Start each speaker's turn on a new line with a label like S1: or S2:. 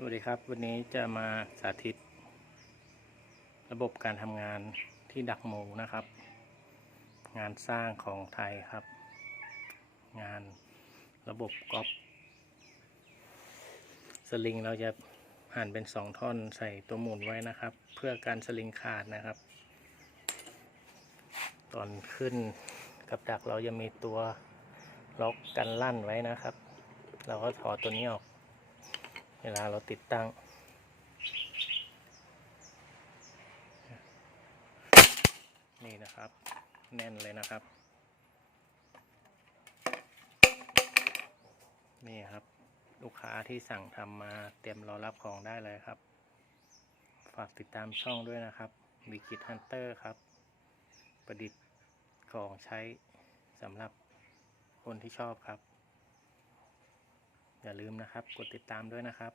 S1: สวัสดีครับ วันนี้จะมาสาธิต ระบบการทำงานที่ดักหมูนะครับ งานสร้างของไทยครับ งานระบบกอล์ฟสลิงเราจะหั่นเป็นสองท่อนใส่ตัวหมุนไว้นะครับ เพื่อการสลิงขาดนะครับ ตอนขึ้นกับดักเราจะมีตัวล็อกกันลั่นไว้นะครับ เราก็ถอดตัวนี้ออก วลาเราติดตั้ง นี่นะครับ แน่นเลยนะครับ นี่ครับ ลูกค้าที่สั่งทำมาเตรียมรอรับของได้เลยครับ ฝากติดตามช่องด้วยนะครับวิกิ t ฮันเตอร์ครับ ประดิษฐ์ของใช้สำหรับคนที่ชอบครับ อย่าลืมนะครับ กดติดตามด้วยนะครับ